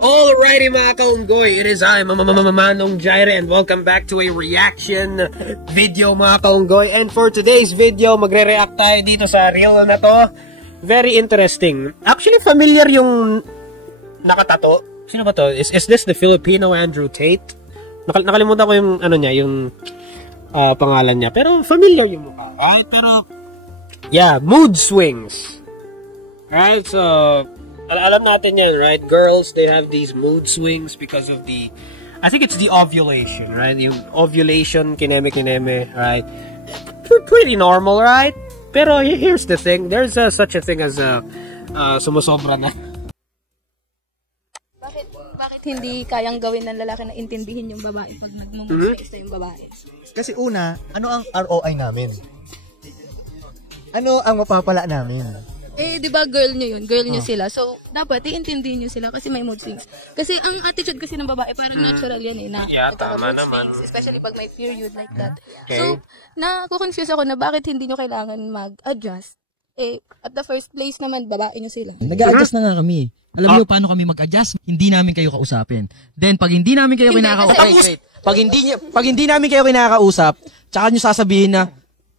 Alrighty mga kaunggoy, it is I, Manong Jaire, and welcome back to a reaction video mga kaunggoy. And for today's video, magre-react tayo dito sa reel na to. Very interesting. Actually, familiar yung nakatato. Sino ba to? Is this the Filipino Andrew Tate? Nakalimutan ko yung ano niya, yung pangalan niya. Pero familiar yung mukha. Right? Pero, yeah, mood swings. Right, so alam natin yan, right? Girls, they have these mood swings because of I think it's the ovulation, right? Yung ovulation, kineme, right? Pretty normal, right? Pero here's the thing, there's such a thing as sumusobra na. Bakit hindi kayang gawin ng lalaki na intindihin yung babae pag nagmumusta yung babae? Kasi una, ano ang ROI namin? Ano ang mapapala namin? Eh, di ba girl nyo yun? Girl nyo sila. So, dapat iintindihin nyo sila kasi may mood swings. Kasi ang attitude kasi ng babae, parang natural yan eh. Na, yeah, tama naman. Swings, especially pag may period like that. Okay. So, nakukonfuse ako na bakit hindi nyo kailangan mag-adjust. Eh, at the first place naman, babae nyo sila. Nag-a-adjust na nga kami. Alam niyo paano kami mag-adjust? Hindi namin kayo kausapin. Then, pag hindi namin kayo kinakausap, pag hindi namin kayo kinakausap, tsaka nyo sasabihin na,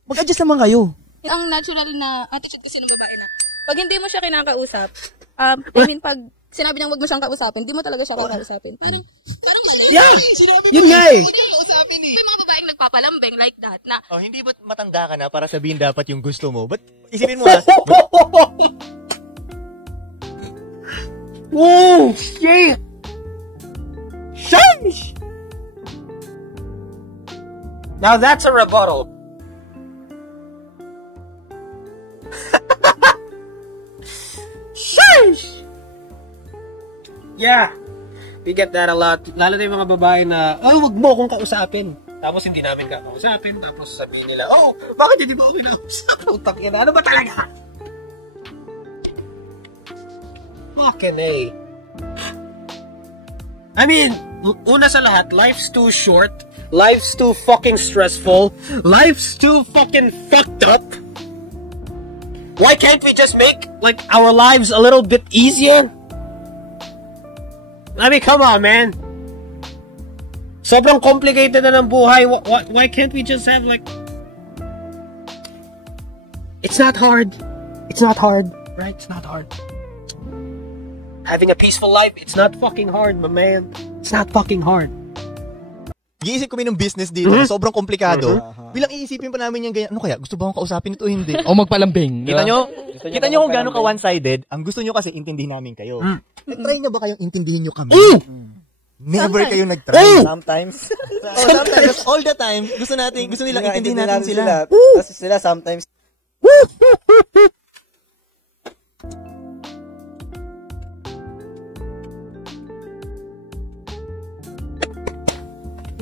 mag-adjust naman kayo. Ang natural na attitude kasi ng babae na, pag hindi mo siya kinakausap, pag sinabi niyang wag mo siyang kausapin, hindi mo talaga siya kakausapin. Parang mali. Yeah! Yun nga eh! May mga babaeng nagpapalambing like that na, Hindi ba't matanda ka na para sabihin dapat yung gusto mo? Ba't isipin mo ha? Whoa! Shit! Sheesh! Now that's a rebuttal. Sheesh! Yeah, we get that a lot. Lalo na yung mga babae na, wag mo akong kausapin. Tapos hindi namin kakausapin. Tapos sabihin nila, bakit hindi mo ako kinausap? Utak yan, ano ba talaga? Fucking A. I mean, una sa lahat, life's too short. Life's too fucking stressful. Life's too fucking fucked up. Why can't we just make, like, our lives a little bit easier? I mean, come on, man. Sobrang complicated na ng buhay. Why can't we just have, like... It's not hard. It's not hard. Right? It's not hard. Having a peaceful life, it's not fucking hard, my man. It's not fucking hard. Giisip kami ng business dito na sobrang komplikado. Bilang iisipin pa namin yung ganyan, ano kaya? Gusto ba akong kausapin ito o hindi? O magpalambing. Kita nyo kung gano'n ka one-sided. Ang gusto nyo kasi intindihin namin kayo. Nag-try na ba kayong intindihin nyo kami? Never kayo nag-try. Sometimes. Sometimes. All the time. Gusto nila intindihin natin sila. Kasi sila sometimes.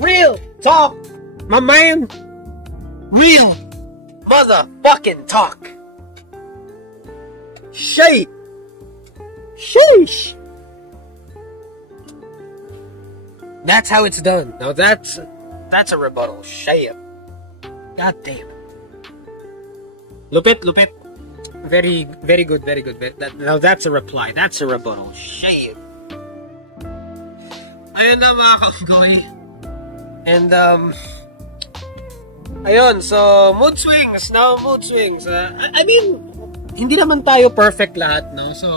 Real talk, my man. Real motherfucking talk. Shit. Sheesh. That's how it's done. Now that's a rebuttal. Shit. God damn. Lupit. Very good. Now that's a reply. That's a rebuttal. Shit. Ayun na mga kaunggoy. And, ayun, so, mood swings. I mean, hindi naman tayo perfect lahat, no? So,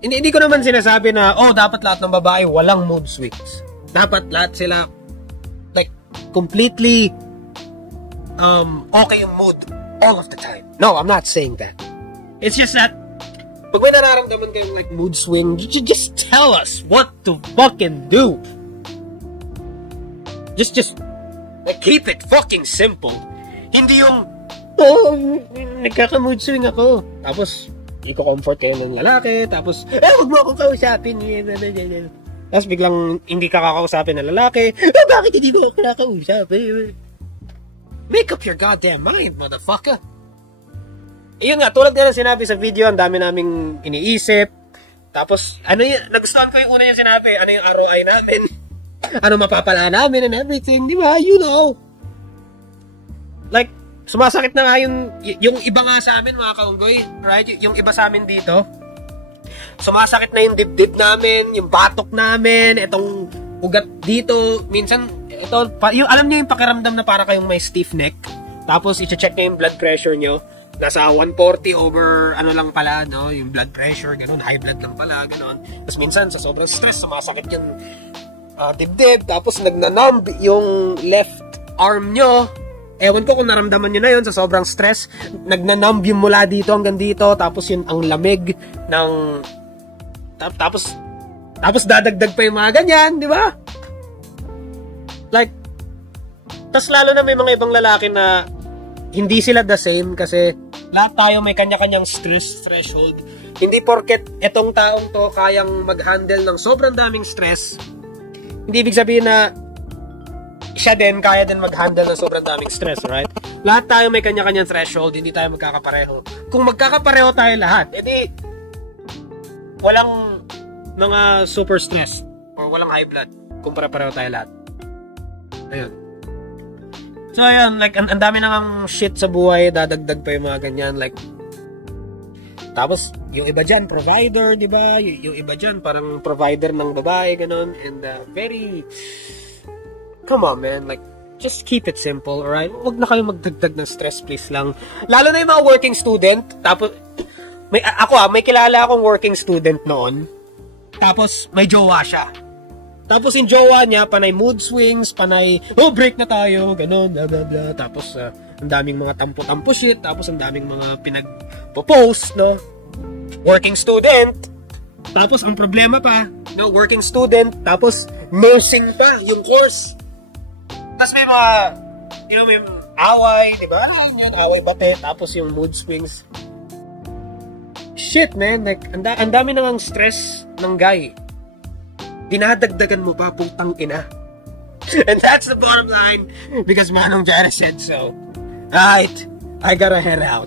hindi ko naman sinasabi na, dapat lahat ng babae walang mood swings. Dapat lahat sila, like, completely, okay yung mood all of the time. No, I'm not saying that. It's just that, pag may nararamdaman kayong, like, mood swing, just tell us what to fucking do. Just like, keep it fucking simple. Hindi yung, nagkaka-mood swing ako. Tapos, i-comfort kayo ng lalaki. Tapos, wag mo akong kausapin. Tapos, biglang hindi ka kakausapin ng lalaki. Bakit hindi mo ako nakausap? Make up your goddamn mind, motherfucker. Ayun nga, tulad nga ng sinabi sa video, ang dami naming iniisip. Tapos, nagustuhan ko yung una yung sinabi, ano yung ROI namin. Ano mapapala namin and everything, di ba? You know. Like, sumasakit na nga yung iba nga sa amin, mga kaunggoy, right? Yung iba sa amin dito, sumasakit na yung dibdib namin, yung batok namin, itong ugat dito. Minsan, alam niyo yung pakiramdam na para kayong may stiff neck. Tapos, i-check niyo yung blood pressure niyo. Nasa 140 over ano lang pala, no? Yung blood pressure, ganun. High blood lang pala, ganun. Tapos minsan, sa sobrang stress, sumasakit yung dibdib. Tapos, nagnanumb yung left arm nyo. Ewan ko kung naramdaman nyo na yun sa sobrang stress. Nagnanumb yung mula dito hanggang dito. Tapos, yun ang lamig ng... Tapos dadagdag pa yung mga ganyan, di ba? Like, tas lalo na may mga ibang lalaki na hindi sila the same kasi lahat tayo may kanya-kanyang stress threshold. Hindi porket etong taong to kayang mag-handle ng sobrang daming stress, hindi ibig sabihin na siya din kaya din mag-handle ng sobrang daming stress, right? Lahat tayo may kanya-kanyang threshold, hindi tayo magkakapareho. Kung magkakapareho tayo lahat, edi walang mga super stress or walang high blood kung para-pareho tayo lahat. Ayun. So, ayun, like, ang dami nang shit sa buhay, dadagdag pa yung mga ganyan, like, tapos, yung iba dyan, provider, di ba? Yung iba dyan, parang provider ng babae, ganun, and come on, man, like, just keep it simple, alright? Huwag na kayo magdagdag ng stress, please lang. Lalo na yung mga working student, tapos, may kilala akong working student noon, tapos, may jowa siya. Tapos yung jowa niya, panay mood swings, panay, break na tayo, ganun, blah, blah, blah. Tapos, ang daming mga tampo-tampo shit, tapos ang daming mga pinag-post, no? Working student. Tapos, ang problema pa, no? Working student, tapos, nursing pa, yung course. Tapos may mga, may away, di ba? Away bate, tapos yung mood swings. Shit, man, like, ang dami nang stress ng guy. Dinadagdagan mo pa, putang ina. And that's the bottom line, because Manong Jaire said so. Alright, I gotta head out.